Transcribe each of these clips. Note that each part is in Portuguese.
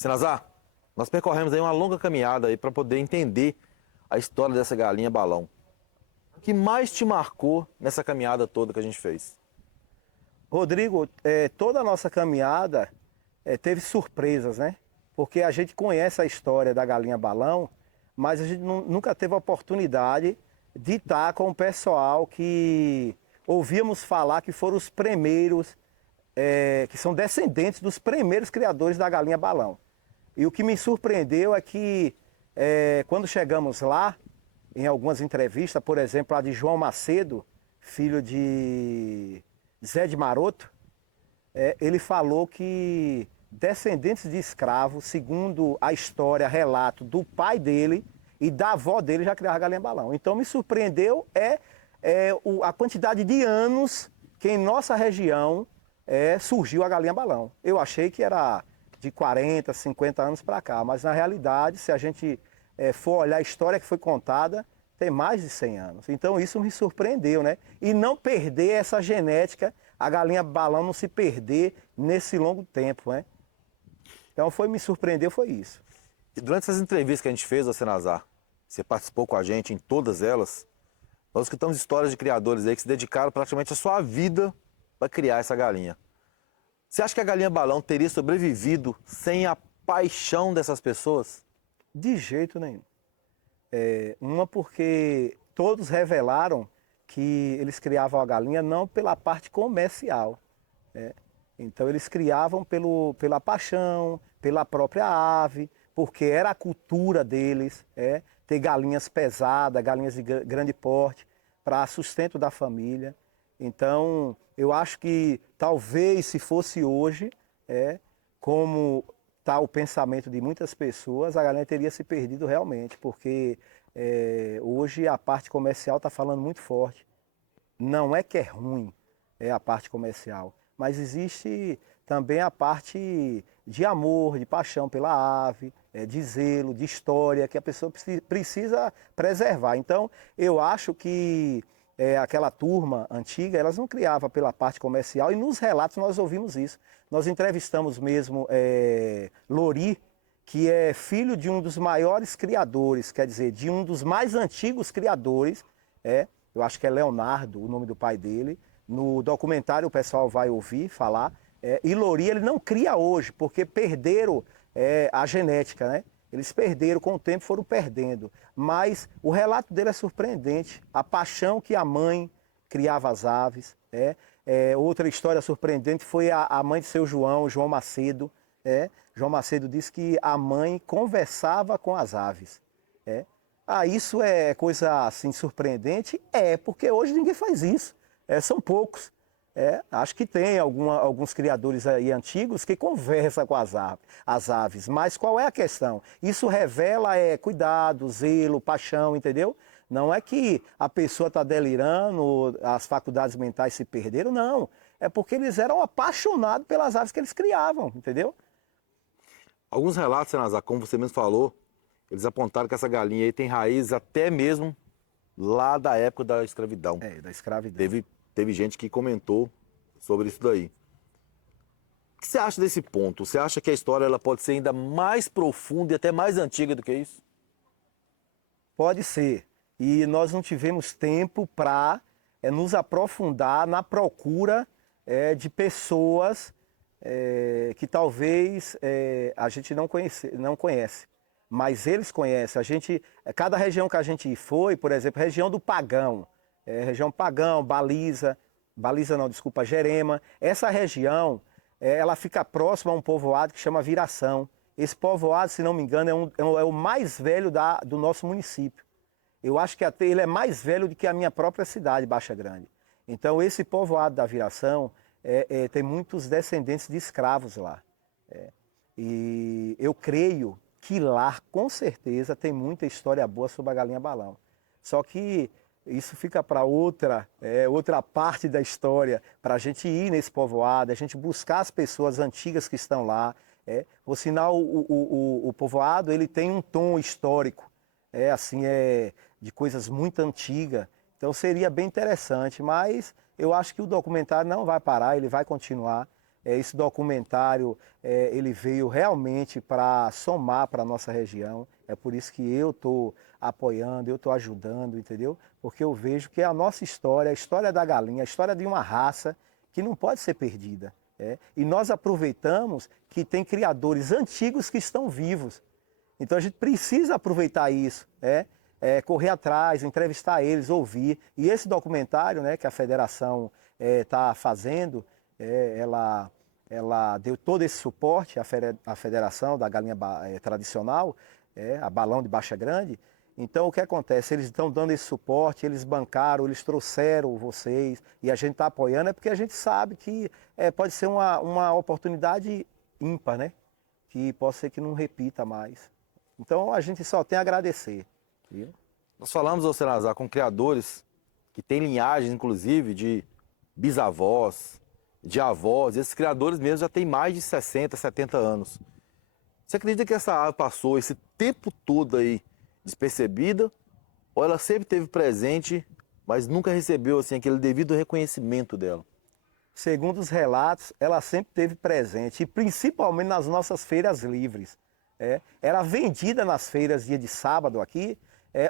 Sinazar, nós percorremos aí uma longa caminhada aí para poder entender a história dessa galinha balão. O que mais te marcou nessa caminhada toda que a gente fez? Rodrigo, toda a nossa caminhada teve surpresas, né? Porque a gente conhece a história da galinha balão, mas a gente nunca teve a oportunidade de estar com o pessoal que ouvíamos falar que foram os primeiros, que são descendentes dos primeiros criadores da galinha balão. E o que me surpreendeu é que quando chegamos lá, em algumas entrevistas, por exemplo, a de João Macedo, filho de Zé de Maroto, ele falou que descendentes de escravos, segundo a história, relato do pai dele e da avó dele, já criava galinha balão. Então me surpreendeu a quantidade de anos que em nossa região surgiu a galinha balão. Eu achei que era de 40, 50 anos para cá, mas na realidade, se a gente for olhar a história que foi contada, tem mais de 100 anos. Então isso me surpreendeu, né? E não perder essa genética, a galinha balão não se perder nesse longo tempo, né? Então me surpreendeu, foi isso. E durante essas entrevistas que a gente fez, ô Sinazar, você participou com a gente em todas elas, nós escutamos histórias de criadores aí que se dedicaram praticamente a sua vida para criar essa galinha. Você acha que a galinha balão teria sobrevivido sem a paixão dessas pessoas? De jeito nenhum. Uma porque todos revelaram que eles criavam a galinha não pela parte comercial, né? Então eles criavam pela paixão, pela própria ave, porque era a cultura deles, ter galinhas pesadas, galinhas de grande porte, para sustento da família. Então eu acho que talvez se fosse hoje, como está o pensamento de muitas pessoas, a galinha teria se perdido realmente, porque hoje a parte comercial está falando muito forte. Não é que é ruim a parte comercial, mas existe também a parte de amor, de paixão pela ave, de zelo, de história, que a pessoa precisa preservar. Então, eu acho que aquela turma antiga, elas não criavam pela parte comercial, e nos relatos nós ouvimos isso. Nós entrevistamos mesmo Lori, que é filho de um dos maiores criadores, quer dizer, de um dos mais antigos criadores, eu acho que é Leonardo, o nome do pai dele. No documentário o pessoal vai ouvir falar. E Lori ele não cria hoje, porque perderam a genética, né? Eles perderam, com o tempo foram perdendo. Mas o relato dele é surpreendente. A paixão que a mãe criava as aves. Outra história surpreendente foi a mãe de seu João, João Macedo. João Macedo disse que a mãe conversava com as aves. Isso é coisa assim surpreendente? Porque hoje ninguém faz isso. São poucos. Acho que tem alguns criadores aí antigos que conversam com as aves. Mas qual é a questão? Isso revela cuidado, zelo, paixão, entendeu? Não é que a pessoa está delirando, as faculdades mentais se perderam, não. É porque eles eram apaixonados pelas aves que eles criavam, entendeu? Alguns relatos, Sinazar, como você mesmo falou, eles apontaram que essa galinha aí tem raízes até mesmo lá da época da escravidão. Da escravidão. Teve gente que comentou sobre isso daí. O que você acha desse ponto? Você acha que a história ela pode ser ainda mais profunda e até mais antiga do que isso? Pode ser. E nós não tivemos tempo para nos aprofundar na procura de pessoas que talvez a gente não conhece. Mas eles conhecem. Cada região que a gente foi, por exemplo, região do Pagão, região Pagão, Baliza não, desculpa, Jerema. Essa região, ela fica próxima a um povoado que chama Viração. Esse povoado, se não me engano, é o mais velho do nosso município. Eu acho que até ele é mais velho do que a minha própria cidade, Baixa Grande. Então, esse povoado da Viração tem muitos descendentes de escravos lá. E eu creio que lá, com certeza, tem muita história boa sobre a galinha balão. Só que isso fica para outra parte da história, para a gente ir nesse povoado, a gente buscar as pessoas antigas que estão lá. Por sinal, o povoado ele tem um tom histórico, de coisas muito antigas. Então seria bem interessante, mas eu acho que o documentário não vai parar, ele vai continuar. Esse documentário, ele veio realmente para somar para a nossa região. É por isso que eu estou apoiando, eu estou ajudando, entendeu? Porque eu vejo que é a nossa história, a história da galinha, a história de uma raça que não pode ser perdida. E nós aproveitamos que tem criadores antigos que estão vivos. Então a gente precisa aproveitar isso, correr atrás, entrevistar eles, ouvir. E esse documentário, né, que a federação está fazendo, ela deu todo esse suporte à federação da galinha tradicional, a Balão de Baixa Grande. Então o que acontece? Eles estão dando esse suporte, eles bancaram, eles trouxeram vocês e a gente está apoiando, é porque a gente sabe que pode ser uma oportunidade ímpar, né? Que pode ser que não repita mais. Então a gente só tem a agradecer. Viu? Nós falamos, ô Senazar, com criadores que têm linhagens, inclusive, de bisavós, de avós. Esses criadores mesmo já têm mais de 60, 70 anos. Você acredita que essa ave passou esse tempo todo aí despercebida? Ou ela sempre esteve presente, mas nunca recebeu assim, aquele devido reconhecimento dela? Segundo os relatos, ela sempre esteve presente, e principalmente nas nossas feiras livres. Era vendida nas feiras dia de sábado aqui,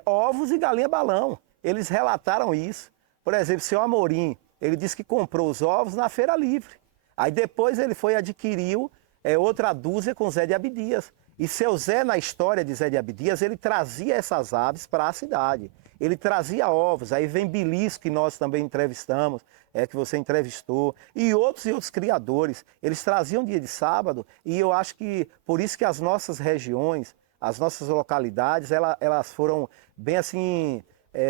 ovos e galinha balão. Eles relataram isso. Por exemplo, o seu Amorim, ele disse que comprou os ovos na feira livre. Aí depois ele foi e adquiriu outra dúzia com Zé de Abdias. E seu Zé, na história de Zé de Abdias, ele trazia essas aves para a cidade. Ele trazia ovos, aí vem Bilis, que nós também entrevistamos, que você entrevistou, e outros criadores. Eles traziam dia de sábado, e eu acho que por isso que as nossas regiões, as nossas localidades, elas foram bem assim,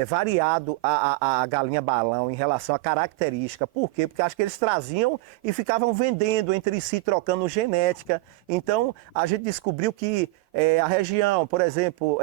variado a galinha balão em relação à característica. Por quê? Porque acho que eles traziam e ficavam vendendo entre si, trocando genética. Então, a gente descobriu que a região, por exemplo,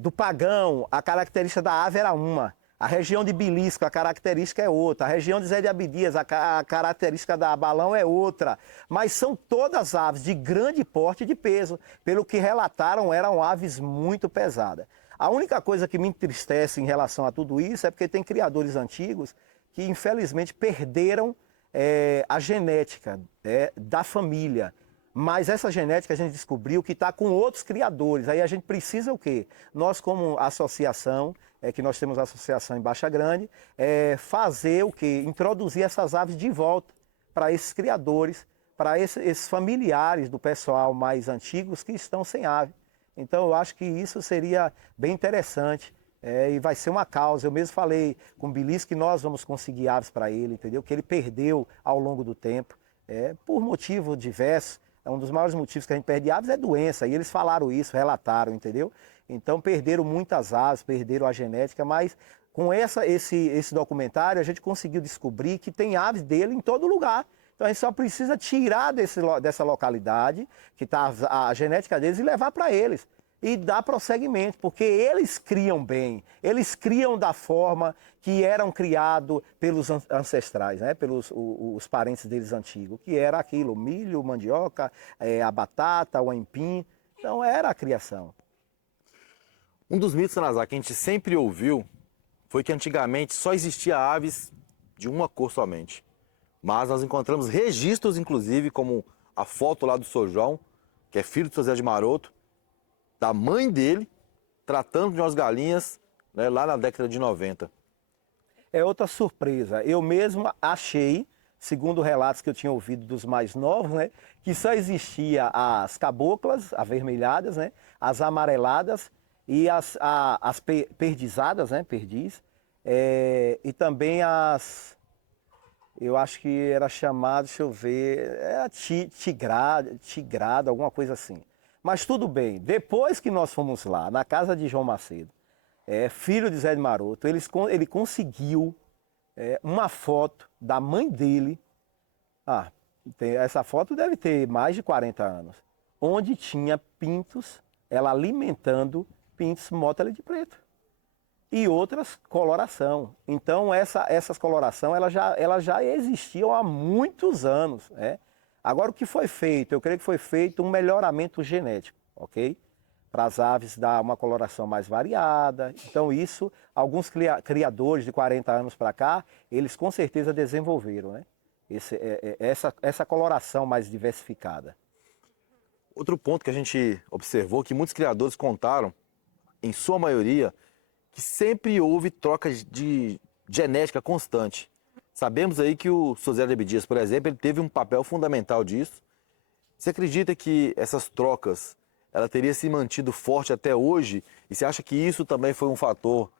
do Pagão, a característica da ave era uma. A região de Bilisco, a característica é outra. A região de Zé de Abdias, a característica da balão é outra. Mas são todas aves de grande porte e de peso. Pelo que relataram, eram aves muito pesadas. A única coisa que me entristece em relação a tudo isso é porque tem criadores antigos que, infelizmente, perderam a genética da família. Mas essa genética a gente descobriu que está com outros criadores. Aí a gente precisa o quê? Nós, como associação, que nós temos a associação em Baixa Grande, fazer o quê? Introduzir essas aves de volta para esses criadores, para esses familiares do pessoal mais antigos que estão sem ave. Então eu acho que isso seria bem interessante e vai ser uma causa. Eu mesmo falei com o Bilis que nós vamos conseguir aves para ele, entendeu? Que ele perdeu ao longo do tempo, por motivo diversos. Um dos maiores motivos que a gente perde aves é doença, e eles falaram isso, relataram, entendeu? Então perderam muitas aves, perderam a genética, mas com esse documentário a gente conseguiu descobrir que tem aves dele em todo lugar. Então a gente só precisa tirar dessa localidade, que está a genética deles, e levar para eles. E dar prosseguimento, porque eles criam bem, eles criam da forma que eram criados pelos ancestrais, né? Pelos os parentes deles antigos, que era aquilo, milho, mandioca, a batata, o aipim. Então era a criação. Um dos mitos, Senazar, que a gente sempre ouviu foi que antigamente só existia aves de uma cor somente. Mas nós encontramos registros, inclusive, como a foto lá do Sr. João, que é filho de José de Maroto, da mãe dele, tratando de umas galinhas, né, lá na década de 90. É outra surpresa. Eu mesmo achei, segundo relatos que eu tinha ouvido dos mais novos, né, que só existia as caboclas, avermelhadas, né, as amareladas e as perdizadas, né, perdiz, e também eu acho que era chamado, deixa eu ver, tigrada, alguma coisa assim. Mas tudo bem, depois que nós fomos lá, na casa de João Macedo, filho de Zé de Maroto, ele conseguiu uma foto da mãe dele. Essa foto deve ter mais de 40 anos, onde tinha pintos, ela alimentando pintos mótele de preto. E outras coloração. Então essas coloração elas já existiam há muitos anos. Agora o que foi feito? Eu creio que foi feito um melhoramento genético, ok? Para as aves dar uma coloração mais variada. Então isso, alguns criadores de 40 anos para cá, eles com certeza desenvolveram, né? essa coloração mais diversificada. Outro ponto que a gente observou que muitos criadores contaram, em sua maioria, que sempre houve troca de genética constante. Sabemos aí que o seu Zé de Abdias, por exemplo, ele teve um papel fundamental disso. Você acredita que essas trocas, ela teria se mantido forte até hoje? E você acha que isso também foi um fator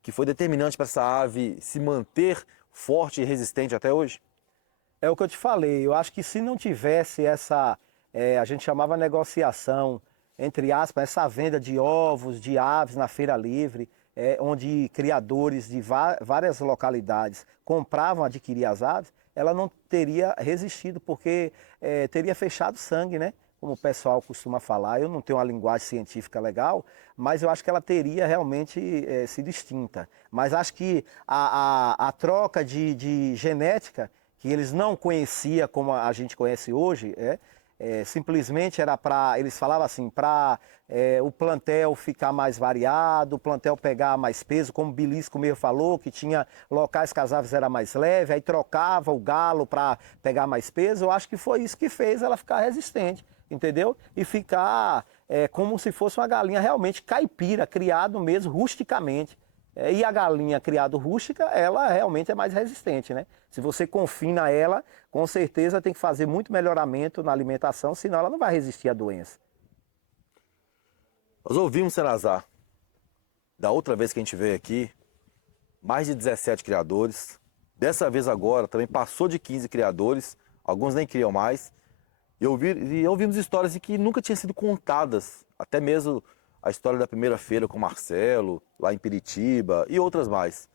que foi determinante para essa ave se manter forte e resistente até hoje? É o que eu te falei, eu acho que se não tivesse essa, a gente chamava negociação, entre aspas, essa venda de ovos, de aves na feira livre, onde criadores de várias localidades compravam, adquiriam as aves, ela não teria resistido, porque teria fechado sangue, né? Como o pessoal costuma falar. Eu não tenho uma linguagem científica legal, mas eu acho que ela teria realmente sido extinta. Mas acho que a troca de genética, que eles não conheciam como a gente conhece hoje, simplesmente era para, eles falavam assim, para o plantel ficar mais variado, o plantel pegar mais peso, como o Belisco mesmo falou, que tinha locais que as aves eram mais leves, aí trocava o galo para pegar mais peso. Eu acho que foi isso que fez ela ficar resistente, entendeu? E ficar como se fosse uma galinha realmente caipira, criado mesmo rusticamente. E a galinha criada rústica, ela realmente é mais resistente, né? Se você confina ela, com certeza tem que fazer muito melhoramento na alimentação, senão ela não vai resistir à doença. Nós ouvimos, Senazar, da outra vez que a gente veio aqui, mais de 17 criadores. Dessa vez agora também passou de 15 criadores, alguns nem criam mais. E ouvimos histórias que nunca tinham sido contadas, até mesmo a história da primeira feira com o Marcelo, lá em Piritiba e outras mais.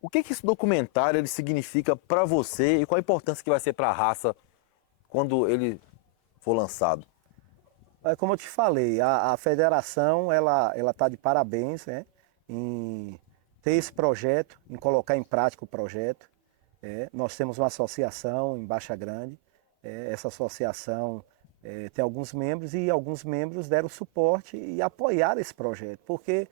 O que esse documentário ele significa para você e qual a importância que vai ser para a raça quando ele for lançado? Como eu te falei, a federação ela está de parabéns, né, em ter esse projeto, em colocar em prática o projeto. Nós temos uma associação em Baixa Grande, essa associação tem alguns membros e alguns membros deram suporte e apoiaram esse projeto, porque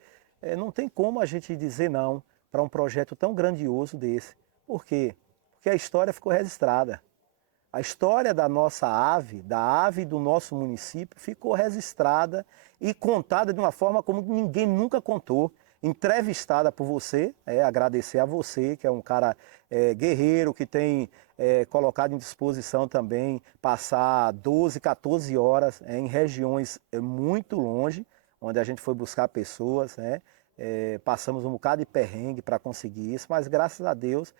não tem como a gente dizer não para um projeto tão grandioso desse. Por quê? Porque a história ficou registrada. A história da nossa ave, da ave do nosso município, ficou registrada e contada de uma forma como ninguém nunca contou. Entrevistada por você, agradecer a você, que é um cara guerreiro, que tem colocado em disposição também passar 12, 14 horas em regiões muito longe, onde a gente foi buscar pessoas, né? Passamos um bocado de perrengue para conseguir isso, mas graças a Deus.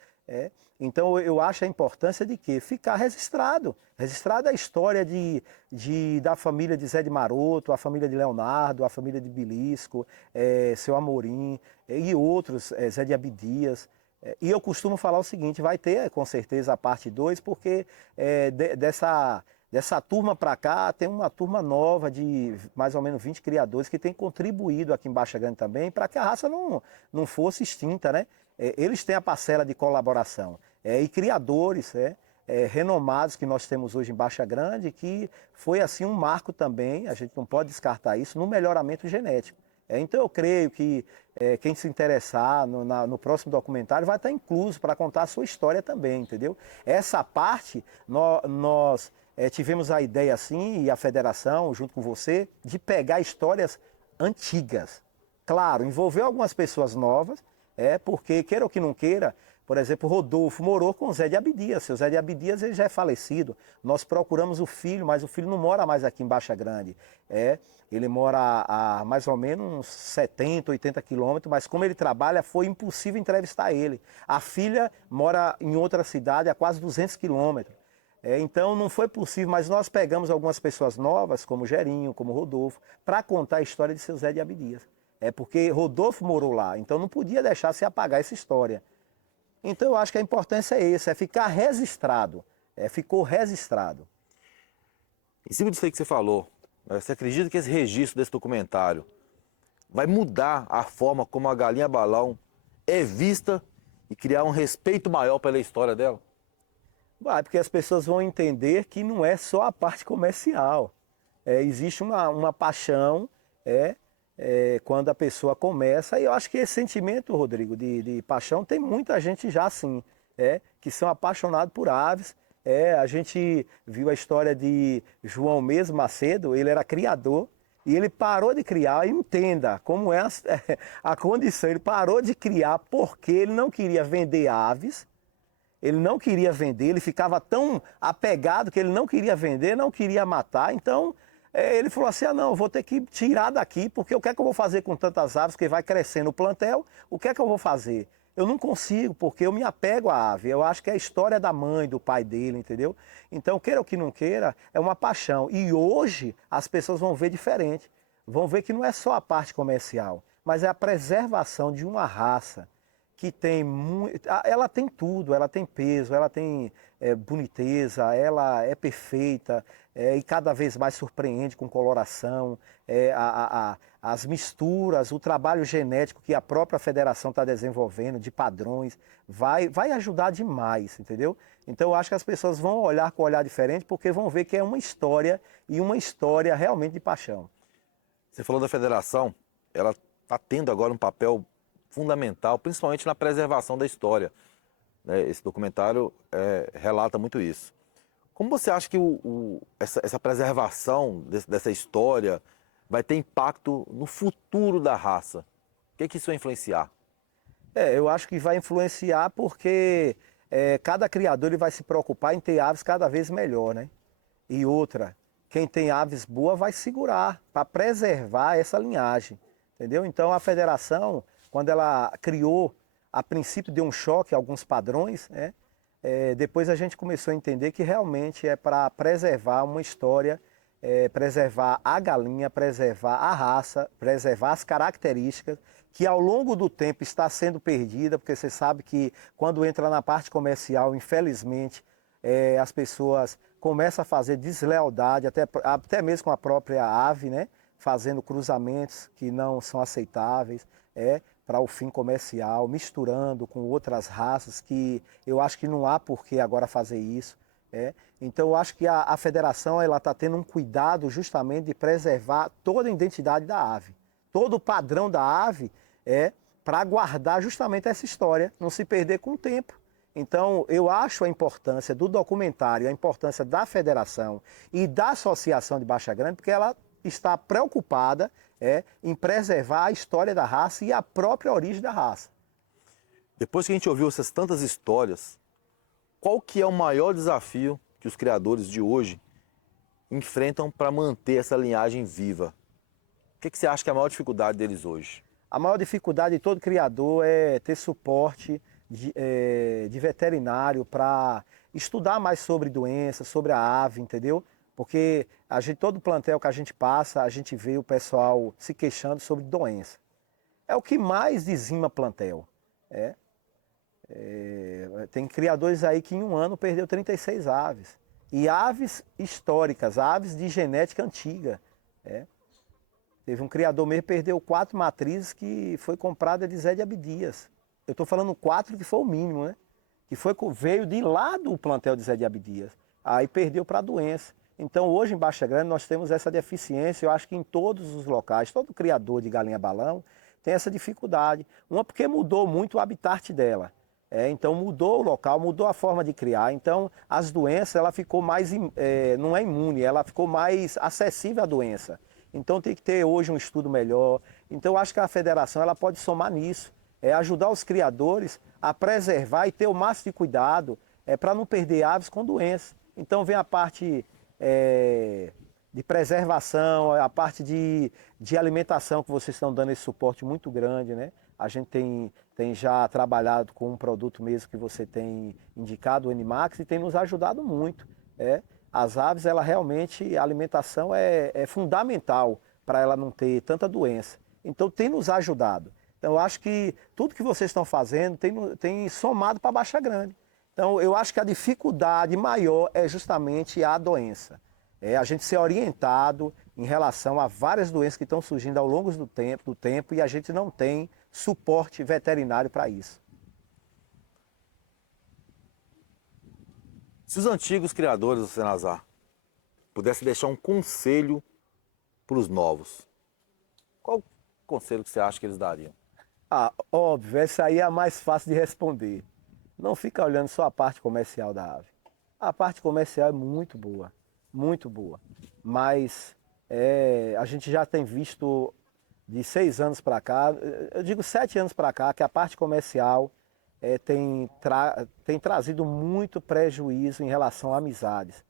Então eu acho a importância de quê? Ficar registrado. Registrada a história da família de Zé de Maroto, a família de Leonardo, a família de Belisco, seu Amorim e outros, Zé de Abdias. E eu costumo falar o seguinte, vai ter com certeza a parte 2, porque dessa turma para cá, tem uma turma nova de mais ou menos 20 criadores que tem contribuído aqui em Baixa Grande também para que a raça não fosse extinta, né? Eles têm a parcela de colaboração. E criadores renomados que nós temos hoje em Baixa Grande, que foi assim um marco também, a gente não pode descartar isso, no melhoramento genético. Então eu creio que quem se interessar no próximo documentário vai estar incluso para contar a sua história também, entendeu? Essa parte nós tivemos a ideia assim, e a federação, junto com você, de pegar histórias antigas. Claro, envolver algumas pessoas novas, porque, queira ou que não queira, por exemplo, Rodolfo morou com o Zé de Abdias. Seu Zé de Abdias ele já é falecido. Nós procuramos o filho, mas o filho não mora mais aqui em Baixa Grande. Ele mora a mais ou menos uns 70, 80 quilômetros, mas como ele trabalha, foi impossível entrevistar ele. A filha mora em outra cidade, a quase 200 quilômetros. Então não foi possível, mas nós pegamos algumas pessoas novas, como Gerinho, como Rodolfo, para contar a história de seu Zé de Abdias. Porque Rodolfo morou lá, então não podia deixar se apagar essa história. Então eu acho que a importância é essa, ficar registrado. Ficou registrado. Em cima disso aí que você falou, você acredita que esse registro desse documentário vai mudar a forma como a galinha balão é vista e criar um respeito maior pela história dela? Vai, porque as pessoas vão entender que não é só a parte comercial. Existe uma paixão, quando a pessoa começa, e eu acho que esse sentimento, Rodrigo, de paixão, tem muita gente já assim, que que são apaixonados por aves. A gente viu a história de João mesmo Macedo, ele era criador e ele parou de criar. Entenda como é a condição, ele parou de criar porque ele não queria vender aves, ele não queria vender, ele ficava tão apegado que ele não queria vender, não queria matar. Então ele falou assim, não, eu vou ter que tirar daqui, porque o que é que eu vou fazer com tantas aves que vai crescendo o plantel? O que é que eu vou fazer? Eu não consigo, porque eu me apego à ave. Eu acho que é a história da mãe, do pai dele, entendeu? Então, queira ou que não queira, é uma paixão. E hoje as pessoas vão ver diferente. Vão ver que não é só a parte comercial, mas é a preservação de uma raça que tem muito. Ela tem tudo, ela tem peso, ela tem boniteza, ela é perfeita e cada vez mais surpreende com coloração, as misturas, o trabalho genético que a própria federação está desenvolvendo de padrões, vai ajudar demais, entendeu? Então eu acho que as pessoas vão olhar com um olhar diferente porque vão ver que é uma história e uma história realmente de paixão. Você falou da federação, ela está tendo agora um papel fundamental, principalmente na preservação da história. Esse documentário relata muito isso. Como você acha que essa preservação dessa história vai ter impacto no futuro da raça? O que isso vai influenciar? Eu acho que vai influenciar porque cada criador ele vai se preocupar em ter aves cada vez melhor, né? E outra, quem tem aves boas vai segurar para preservar essa linhagem, entendeu? Então a federação, quando ela criou, a princípio deu um choque a alguns padrões, né? Depois a gente começou a entender que realmente é para preservar uma história, preservar a galinha, preservar a raça, preservar as características que ao longo do tempo está sendo perdida, porque você sabe que quando entra na parte comercial, infelizmente, as pessoas começam a fazer deslealdade, até mesmo com a própria ave, né? Fazendo cruzamentos que não são aceitáveis, para o fim comercial, misturando com outras raças que eu acho que não há por que agora fazer isso. Então eu acho que a federação está tendo um cuidado justamente de preservar toda a identidade da ave, todo o padrão da ave para guardar justamente essa história, não se perder com o tempo. Então eu acho a importância do documentário, a importância da federação e da associação de Baixa Grande, porque ela está preocupada em preservar a história da raça e a própria origem da raça. Depois que a gente ouviu essas tantas histórias, qual que é o maior desafio que os criadores de hoje enfrentam para manter essa linhagem viva? O que você acha que é a maior dificuldade deles hoje? A maior dificuldade de todo criador é ter suporte de veterinário para estudar mais sobre doenças, sobre a ave, entendeu? Porque todo plantel que a gente passa, a gente vê o pessoal se queixando sobre doença. É o que mais dizima plantel. Tem criadores aí que em um ano perdeu 36 aves. E aves históricas, aves de genética antiga. Teve um criador mesmo que perdeu 4 matrizes que foi comprada de Zé de Abdias. Eu estou falando 4 que foi o mínimo, né? Que veio de lá do plantel de Zé de Abdias. Aí perdeu para a doença. Então hoje em Baixa Grande nós temos essa deficiência, eu acho que em todos os locais, todo criador de galinha balão tem essa dificuldade. Uma porque mudou muito o habitat dela. Então mudou o local, mudou a forma de criar. Então as doenças, ela ficou mais, não é imune, ela ficou mais acessível à doença. Então tem que ter hoje um estudo melhor. Então eu acho que a federação ela pode somar nisso, ajudar os criadores a preservar e ter o máximo de cuidado para não perder aves com doença. Então vem a parte de preservação, a parte de alimentação que vocês estão dando esse suporte muito grande, né? A gente tem já trabalhado com um produto mesmo que você tem indicado, o Animax, e tem nos ajudado muito. As aves, ela realmente, a alimentação é fundamental para ela não ter tanta doença. Então tem nos ajudado. Então eu acho que tudo que vocês estão fazendo tem somado para Baixa Grande. Então eu acho que a dificuldade maior é justamente a doença. A gente ser orientado em relação a várias doenças que estão surgindo ao longo do tempo e a gente não tem suporte veterinário para isso. Se os antigos criadores do Senazar pudessem deixar um conselho para os novos, qual conselho que você acha que eles dariam? Óbvio, essa aí é a mais fácil de responder. não fica olhando só a parte comercial da ave. A parte comercial é muito boa. Mas a gente já tem visto de 6 anos para cá, eu digo 7 anos para cá, que a parte comercial tem trazido muito prejuízo em relação a amizades.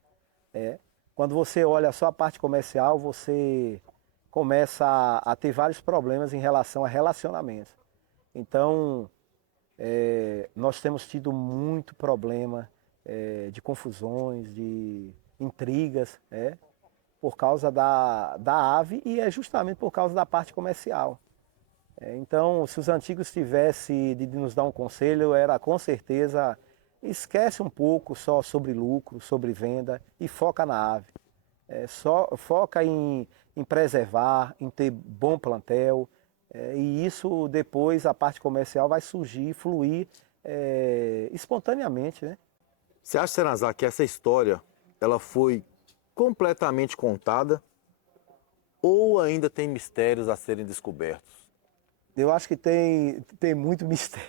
Quando você olha só a parte comercial, você começa a ter vários problemas em relação a relacionamentos. Então, nós temos tido muito problema de confusões, de intrigas, por causa da ave e é justamente por causa da parte comercial. Então, se os antigos tivessem de nos dar um conselho, era com certeza, esquece um pouco só sobre lucro, sobre venda e foca na ave. Foca em preservar, em ter bom plantel, e isso depois a parte comercial vai surgir, fluir espontaneamente, né? Você acha, Senazar, que essa história ela foi completamente contada ou ainda tem mistérios a serem descobertos? Eu acho que tem muito mistério.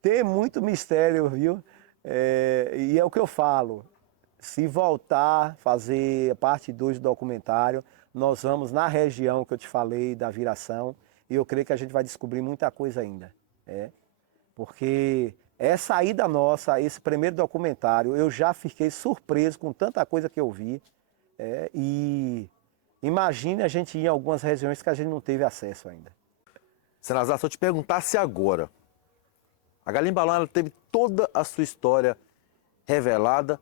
Tem muito mistério, viu? E é o que eu falo. Se voltar, fazer a parte 2 do documentário, nós vamos na região que eu te falei da Viração e eu creio que a gente vai descobrir muita coisa ainda. Porque essa ida nossa, esse primeiro documentário, eu já fiquei surpreso com tanta coisa que eu vi. E imagine a gente ir em algumas regiões que a gente não teve acesso ainda. Senazar, se eu te perguntasse agora, a Galinha Balão ela teve toda a sua história revelada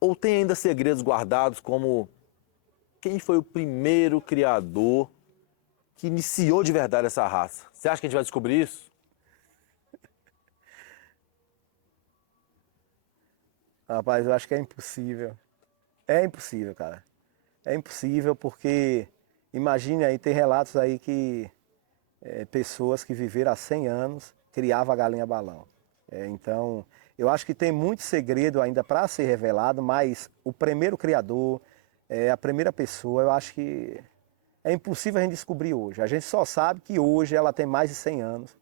ou tem ainda segredos guardados, como quem foi o primeiro criador que iniciou de verdade essa raça? Você acha que a gente vai descobrir isso? Rapaz, eu acho que é impossível. É impossível, cara. É impossível porque, imagine aí, tem relatos aí que pessoas que viveram há 100 anos criavam a galinha balão. Então, eu acho que tem muito segredo ainda para ser revelado, mas o primeiro criador, a primeira pessoa, eu acho que é impossível a gente descobrir hoje. A gente só sabe que hoje ela tem mais de 100 anos,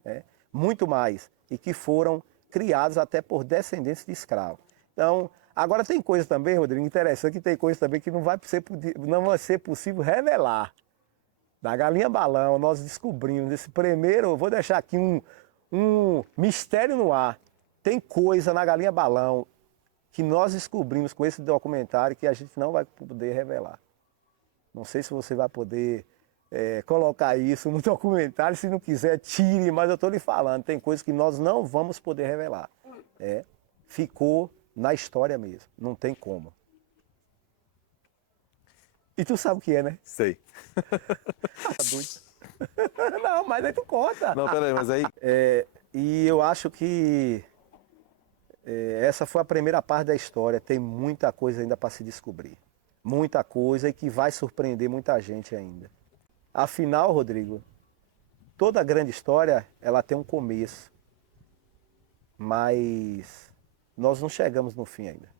muito mais, e que foram criados até por descendentes de escravos. Então, agora tem coisa também, Rodrigo, interessante, que tem coisa também que não vai ser possível revelar. Da galinha balão, nós descobrimos esse primeiro, vou deixar aqui um mistério no ar. Tem coisa na galinha balão que nós descobrimos com esse documentário que a gente não vai poder revelar. Não sei se você vai poder colocar isso no documentário, se não quiser, tire, mas eu estou lhe falando, tem coisas que nós não vamos poder revelar. Ficou na história mesmo, não tem como. E tu sabe o que é, né? Sei. Não, mas aí tu conta. Não, peraí, mas aí... E eu acho que essa foi a primeira parte da história. Tem muita coisa ainda para se descobrir. Muita coisa e que vai surpreender muita gente ainda. Afinal, Rodrigo, toda grande história, ela tem um começo. Mas nós não chegamos no fim ainda.